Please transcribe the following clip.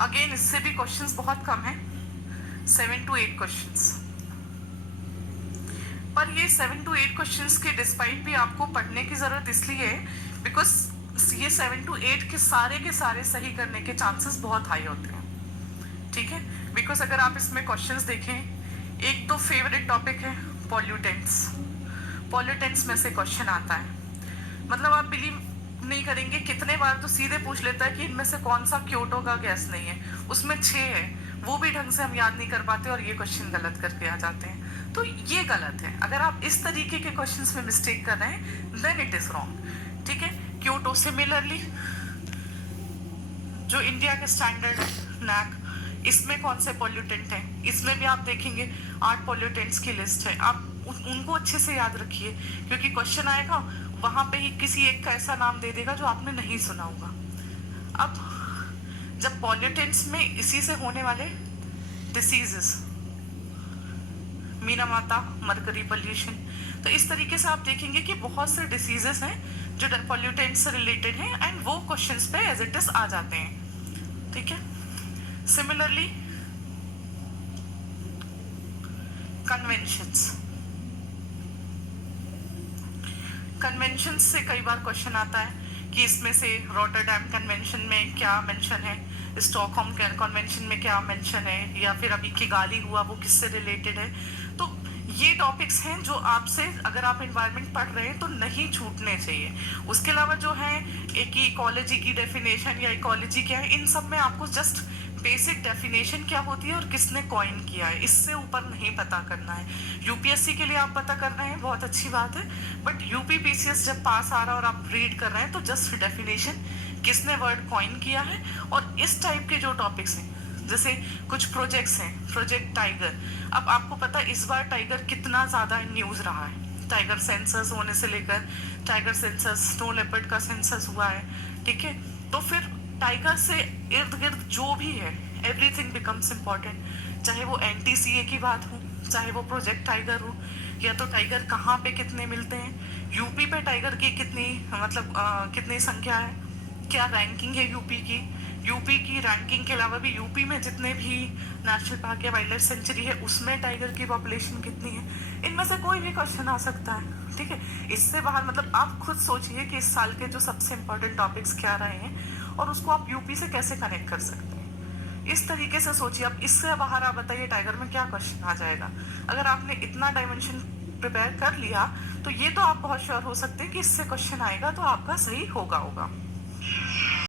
Again इससे भी questions बहुत कम है, 7 to 8 क्वेश्चंस। पर ये 7 to 8 क्वेश्चंस के डिस्पाइट भी आपको पढ़ने की जरूरत इसलिए है बिकॉज ये 7 to 8 के सारे सही करने के चांसेस बहुत हाई होते हैं, ठीक है। बिकॉज अगर आप इसमें क्वेश्चंस देखें, एक तो फेवरेट टॉपिक है पॉल्यूटेंट्स। पॉल्यूटेंट्स में से क्वेश्चन आता है, मतलब आप बिलीव नहीं करेंगे कितने बार तो सीधे पूछ लेता है कि इनमें से कौन सा क्योटो का गैस नहीं है, उसमें 6 है, वो भी ढंग से हम याद नहीं कर पाते और ये क्वेश्चन गलत करके आ जाते हैं। तो ये गलत है, अगर आप इस तरीके के क्वेश्चंस में मिस्टेक कर रहे हैं देन इट इज रॉन्ग, ठीक है। क्योटो सिमिलरली जो इंडिया के स्टैंडर्ड है नैक, इसमें कौन से पॉल्यूटेंट हैं, इसमें भी आप देखेंगे 8 पॉल्यूटेंट्स की लिस्ट है। आप उनको अच्छे से याद रखिए क्योंकि क्वेश्चन आएगा वहां पे ही किसी एक का ऐसा नाम दे देगा जो आपने नहीं सुना होगा। अब जब पॉल्यूटेंट्स में इसी से होने वाले डिसीजेस, मीना माता, मरकरी पोल्यूशन, तो इस तरीके से आप देखेंगे कि बहुत से डिसीजेस हैं जो पॉल्यूटेंट्स से रिलेटेड हैं एंड वो क्वेश्चंस पे एज इट इज आ जाते हैं, ठीक है। सिमिलरली कन्वेंशंस, कन्वेंशंस से कई बार क्वेश्चन आता है कि इसमें से रॉटरडैम कन्वेंशन में क्या मेंशन है, स्टॉकहोम कन्वेंशन में क्या मेंशन है, या फिर अभी किगाली हुआ वो किससे रिलेटेड है। तो ये टॉपिक्स हैं जो आपसे अगर आप इन्वायरमेंट पढ़ रहे हैं तो नहीं छूटने चाहिए। उसके अलावा जो है एक इकोलॉजी की डेफिनेशन या इकोलॉजी क्या है, इन सब में आपको जस्ट बेसिक डेफिनेशन क्या होती है और किसने कॉइन किया है, इससे ऊपर नहीं पता करना है। यूपीएससी के लिए आप पता कर रहे हैं, बहुत अच्छी बात है, बट यूपीपीसीएस जब पास आ रहा है और आप रीड कर रहे हैं तो जस्ट डेफिनेशन, किसने वर्ड कॉइन किया है। और इस टाइप के जो टॉपिक्स हैं, जैसे कुछ प्रोजेक्ट्स हैं, प्रोजेक्ट टाइगर, अब आपको पता है इस बार टाइगर कितना ज्यादा न्यूज रहा है, टाइगर सेंसस होने से लेकर टाइगर सेंसस, स्नो लेपर्ड का सेंसस हुआ है, ठीक है। तो फिर टाइगर से इर्द गिर्द जो भी है एवरीथिंग बिकम्स इम्पॉर्टेंट, चाहे वो एनटीसीए की बात हो, चाहे वो प्रोजेक्ट टाइगर हो, या तो टाइगर कहाँ पे कितने मिलते हैं, यूपी पे टाइगर की कितनी मतलब कितनी संख्या है, क्या रैंकिंग है यूपी की, यूपी की रैंकिंग के अलावा भी यूपी में जितने भी नेशनल पार्क या वाइल्ड लाइफ सेंचुरी है उसमें टाइगर की पॉपुलेशन कितनी है, इनमें से कोई भी क्वेश्चन आ सकता है, ठीक है। इससे बाहर मतलब आप खुद सोचिए कि इस साल के जो सबसे इम्पोर्टेंट टॉपिक्स क्या रहे हैं और उसको आप यूपी से कैसे कनेक्ट कर सकते हैं, इस तरीके से सोचिए। अब इससे बाहर आप बताइए टाइगर में क्या क्वेश्चन आ जाएगा। अगर आपने इतना डायमेंशन प्रिपेयर कर लिया तो ये तो आप बहुत श्योर हो सकते हैं कि इससे क्वेश्चन आएगा तो आपका सही होगा।